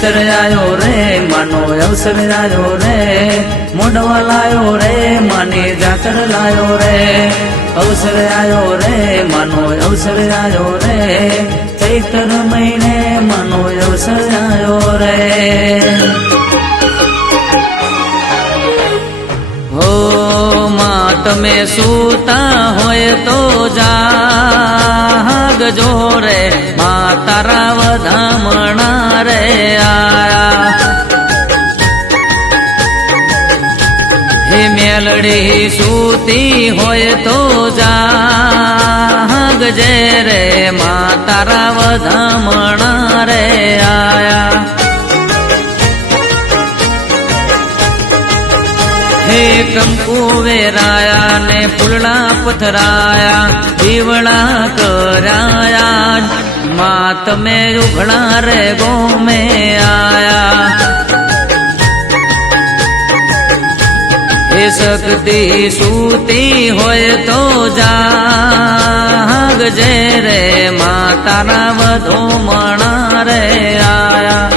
ચૈત્ર આયો રે માનો અવસર આયો રે મોઢવા લાયો રે માની જાતર લાયો રે અવસર આયો રે માનો અવસર આયો રે ચૈત્ર મહિને માનો અવસર આયો રે હો માં તમે સૂતા હોય તો જાગજો રે માં તારા વધામણા રે આયા હે મેલડી સૂતી હોય તો જાગજે રે માં તારા વધામણા રે આયા હે કંકુ વેરાયા ને ફૂલડા પથરાયા દીવડા કરાયા માં તમે ઉઘડા રે ગોમે આયા હે શક્તિ સૂતી હોય તો જાગજે રે માં તારા વધોમણા રે આયા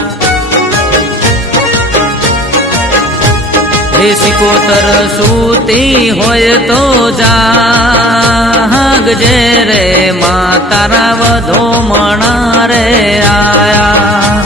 હે સિકોતર સૂતી હોય તો જાગજે રે માં તારા વધોમણા રે આયા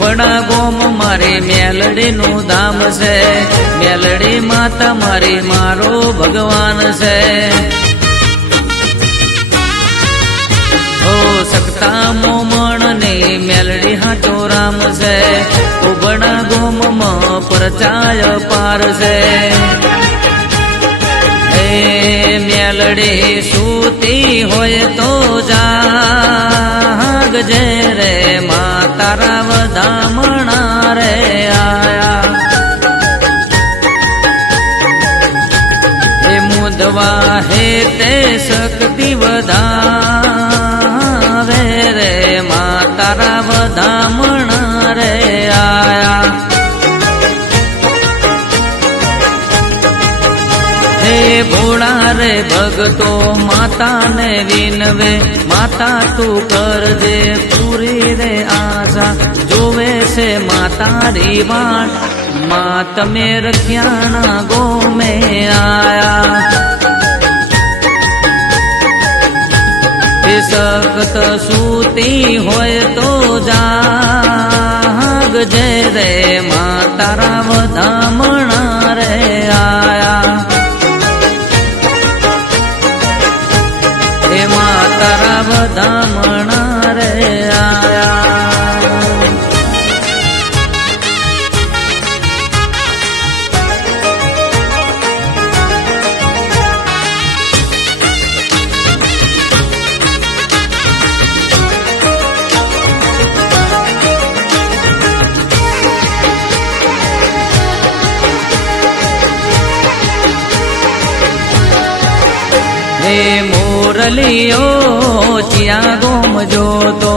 બડા ગોમ મારી મેલડી નું ધામ છે મેલડી માતા મારી મારો ભગવાન છે ઓ સકતા મોમણ ની મેલડી હાચો રામ છે બડા ગોમ માં પરચાય પાર છે હે મેલડી સૂતી હોય તો જાગજે રે માં તારા વધામણા રે આયા હે મુદવા હે તે શક્તિ વધાવે રે માં તારા વધામણા રે આયા હે ભોળા રે ભગતો માતાને વિનવે માતા તું કરજે પૂરી રે આશા જોવે છે માતારી વાટ માં તમે રખ્યાણા ગોમે આયા હે સખત સૂતી હોય તો જાગજે રે માં તારા વધામણા રે આયા હે માં તારા વધામણા રે આયા હે મોરલીઓ ચિયા ગોમ જોતો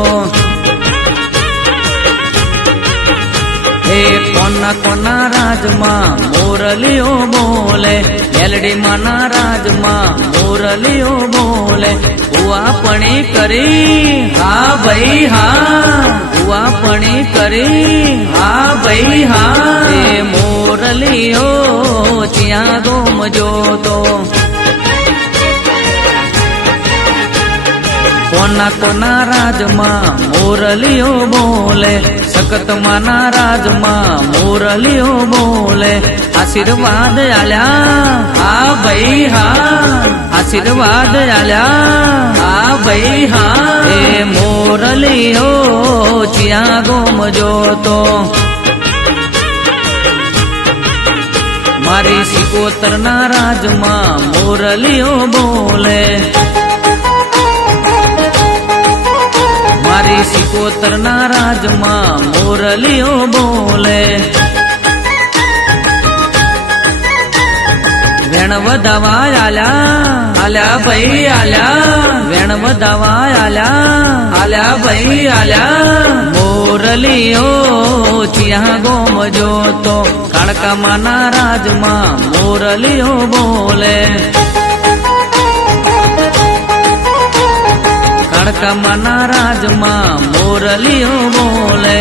હે કોના કોના રાજમાં મોરલીઓ બોલે મેલડી માના રાજમાં મોરલીઓ બોલે હુઆપણી કરી હા ભાઈ હા હુઆપણી કરી હા ભાઈ હા હે મોરલીઓ ચિયા ગોમ જોતો કોના કોના રાજમાં મોરલીઓ બોલે સખત માના રાજમાં મોરલીઓ બોલે આશીર્વાદ આલ્યા હા ભાઈ હા આશીર્વાદ આલ્યા હા ભાઈ હા હે મોરલીઓ ચિયા ગોમ જોતો મારી સિકોતરના રાજમાં મોરલીઓ બોલે મારી સિકોતરના રાજમાં મોરલીઓ બોલે વેણ વધાવા આલ્યા ભાઈ આલ્યા વેણ વધાવા આલ્યા ભાઈ આલ્યા મોરલીઓ ચિયા ગોમ જોતો કાળકામાના રાજમાં મોરલીઓ બોલે કાળકામાના રાજમાં મોરલીઓ બોલે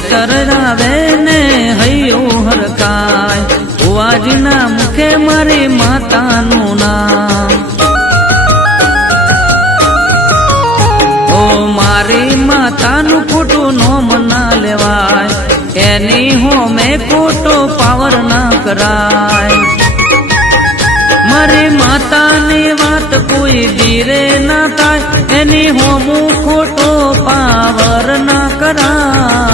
ચૈતર રાવે ને હૈયું હરકાય ભુવાજીના મુખે મારી માતાનું નામ ઓ મારી માતાનું ખોટું નોમ ના લેવાય એની હોમે ખોટો પાવર ના કરાય મારી માતાની વાત કોઈ ધીરે ના થાય એની હોમું ખોટો પાવર ના કરાય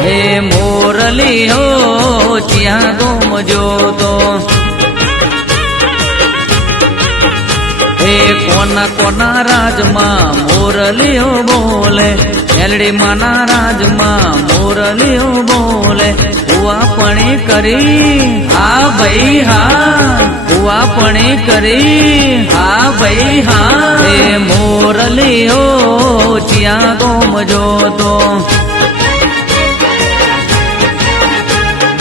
હે મોરલી હો ચિયા ગોમ જોતો હે કોના કોના રાજમાં મોરલીઓ બોલે મેલડી માના રાજમાં મોરલીઓ બોલે હુઆપણી કરી હા ભાઈ હા હુઆપણી કરી હા ભાઈ હા હે મોરલીઓ ચિયા ગોમ જોતો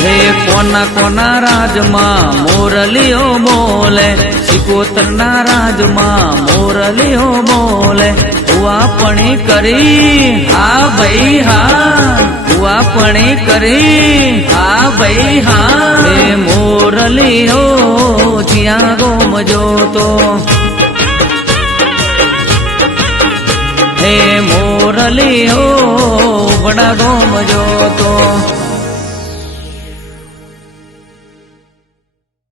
હે કોના કોના રાજમાં મોરલીઓ બોલે સિકોતરના રાજમાં મોરલીઓ બોલે હુઆપણી કરી હા ભાઈ હા હુઆપણી કરી હા ભાઈ હા હે મોરલીઓ ચિયા ગોમ જોતો હે મોરલીઓ બડા ગોમ જોતો